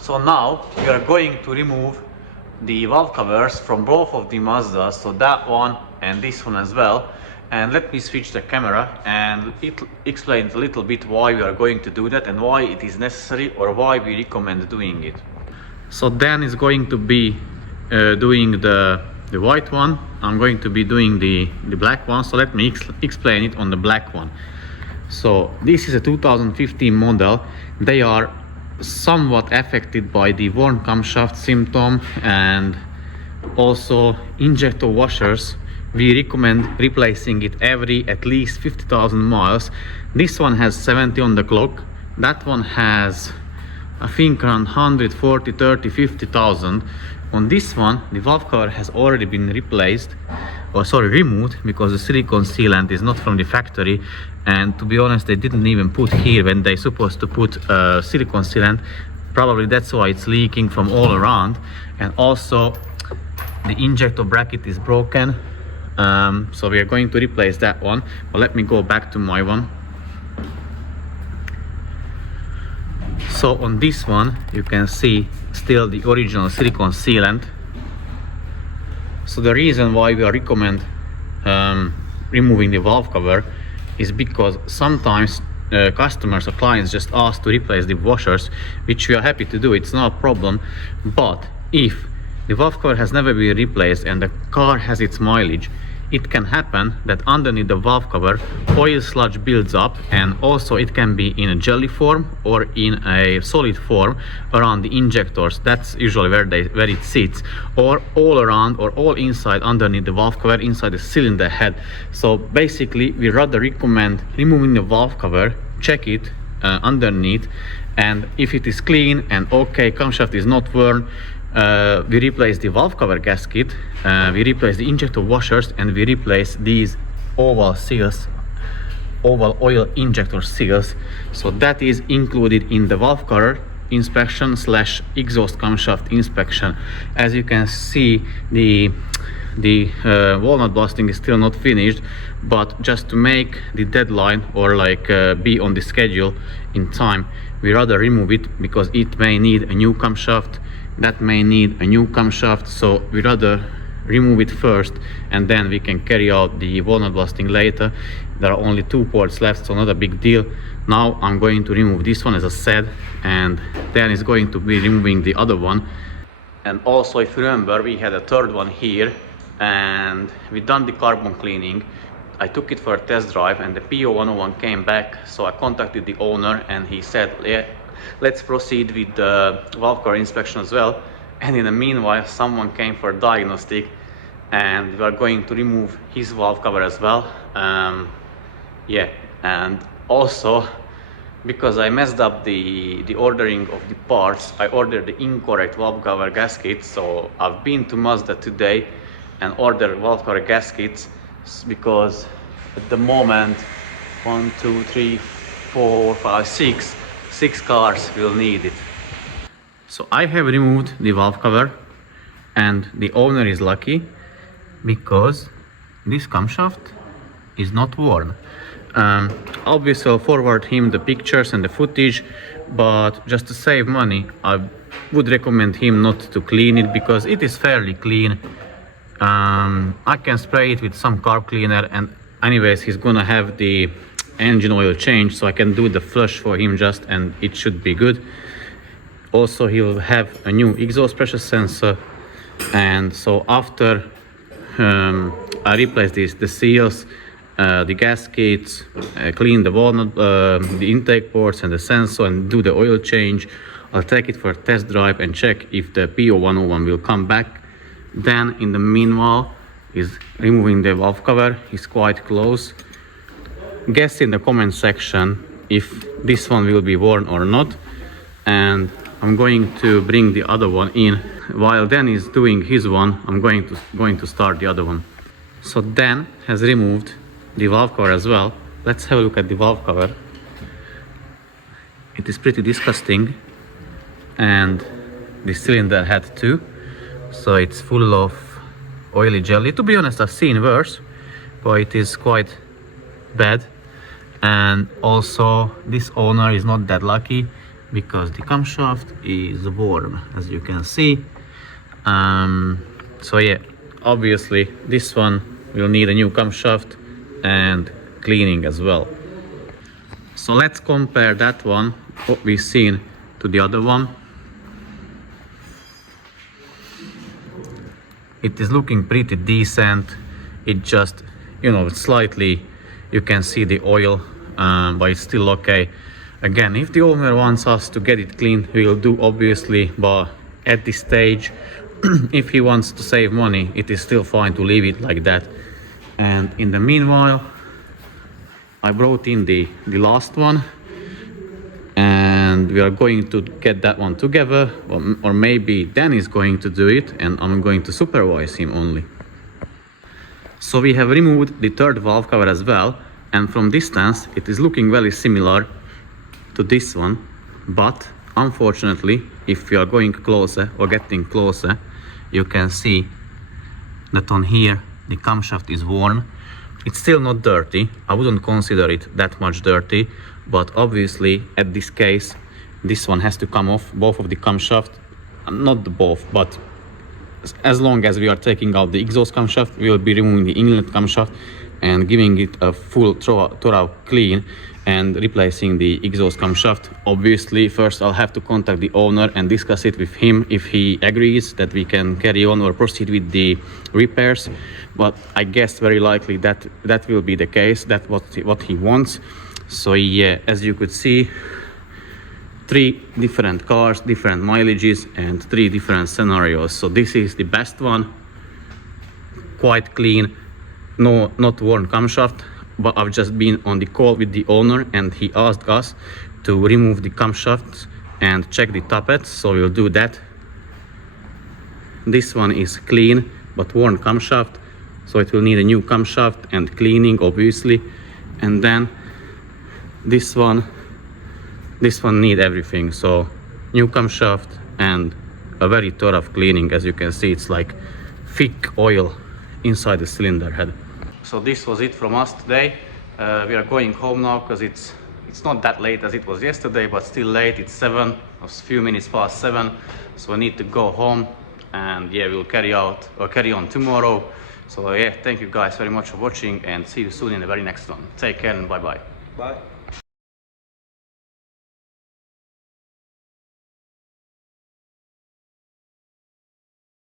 So now we are going to remove the valve covers from both of the Mazdas, so that one and this one as well. And let me switch the camera and explain a little bit why we are going to do that and why it is necessary or why we recommend doing it. So Dan is going to be doing the white one. I'm going to be doing the black one. So let me explain it on the black one. So this is a 2015 model. They are somewhat affected by the worn camshaft symptom and also injector washers. We recommend replacing it every at least 50,000 miles. This one has 70 on the clock. That one has, I think, around 140, 30, 50,000. On this one, the valve cover has already been replaced, or sorry, removed, because the silicone sealant is not from the factory. And to be honest, they didn't even put here when they supposed to put silicone sealant. Probably that's why it's leaking from all around. And also the injector bracket is broken. So we are going to replace that one. But let me go back to my one. So on this one you can see still the original silicone sealant. So the reason why we recommend removing the valve cover is because sometimes customers or clients just ask to replace the washers, which we are happy to do. It's not a problem. But if the valve cover has never been replaced and the car has its mileage, it can happen that underneath the valve cover oil sludge builds up, and also it can be in a jelly form or in a solid form around the injectors. That's usually where it sits, or all around or all inside underneath the valve cover, inside the cylinder head. So basically we rather recommend removing the valve cover, check it underneath, and if it is clean and okay, camshaft is not worn, we replace the valve cover gasket, we replace the injector washers, and we replace these oval seals, oval oil injector seals. So that is included in the valve cover inspection slash exhaust camshaft inspection. As you can see, the walnut blasting is still not finished, but just to make the deadline or like be on the schedule in time, we rather remove it because it may need a new camshaft, that may need a new camshaft. So we rather remove it first and then we can carry out the walnut blasting later. There are only 2 ports left, so not a big deal. Now I'm going to remove this one, as I said, and then is going to be removing the other one. And also, if you remember, we had a third one here and we done the carbon cleaning. I took it for a test drive and the P0101 came back, so I contacted the owner and he said, yeah, let's proceed with the valve cover inspection as well. And in the meanwhile, someone came for a diagnostic and we are going to remove his valve cover as well. Yeah, and also because I messed up the ordering of the parts, I ordered the incorrect valve cover gasket. So I've been to Mazda today and ordered valve cover gaskets, because at the moment 1, 2, 3, 4, 5, 6 cars will need it. So I have removed the valve cover and the owner is lucky because this camshaft is not worn. Obviously I'll forward him the pictures and the footage, but just to save money I would recommend him not to clean it because it is fairly clean. I can spray it with some carb cleaner, and anyways he's gonna have the engine oil change, so I can do the flush for him just, and it should be good. Also he will have a new exhaust pressure sensor, and so after I replace the seals, the gaskets, clean the walnut, the intake ports and the sensor, and do the oil change, I'll take it for a test drive and check if the P0101 will come back. Then in the meanwhile is removing the valve cover. Is quite close. Guess in the comment section if this one will be worn or not, and I'm going to bring the other one in. While Dan is doing his one, I'm going to start the other one. So Dan has removed the valve cover as well. Let's have a look at the valve cover. It is pretty disgusting, and the cylinder head too. So it's full of oily jelly. To be honest, I've seen worse, but it is quite bad. And also this owner is not that lucky because the camshaft is warm, as you can see. So yeah, obviously this one will need a new camshaft and cleaning as well. So let's compare that one, what we've seen, to the other one. It is looking pretty decent. It just, you know, slightly you can see the oil, but it's still okay. Again, if the owner wants us to get it cleaned, we will do, obviously, but at this stage if he wants to save money, it is still fine to leave it like that. And in the meanwhile, I brought in the last one, and we are going to get that one together, or maybe Dan is going to do it and I'm going to supervise him only. So we have removed the third valve cover as well, and from distance it is looking very similar to this one, but unfortunately if you are going closer or getting closer, you can see that on here the camshaft is worn. It's still not dirty, I wouldn't consider it that much dirty, but obviously at this case this one has to come off, both of the camshaft, not the both, but as long as we are taking out the exhaust camshaft, we will be removing the inlet camshaft and giving it a full thorough clean and replacing the exhaust camshaft. Obviously first I'll have to contact the owner and discuss it with him if he agrees that we can carry on or proceed with the repairs, but I guess very likely that will be the case. That's what he wants. So yeah, as you could see, 3 different cars, different mileages, and 3 different scenarios. So this is the best one, quite clean, no, not worn camshaft, but I've just been on the call with the owner and he asked us to remove the camshafts and check the tappets, so we'll do that. This one is clean but worn camshaft, so it will need a new camshaft and cleaning, obviously. And then this one need everything, so new camshaft and a very thorough cleaning. As you can see, it's like thick oil inside the cylinder head. So this was it from us today. We are going home now because it's not that late as it was yesterday, but still late. It's 7, a few minutes past 7, so I need to go home, and yeah, we'll carry on tomorrow. So yeah, thank you guys very much for watching, and see you soon in the very next one. Take care and bye bye. Bye.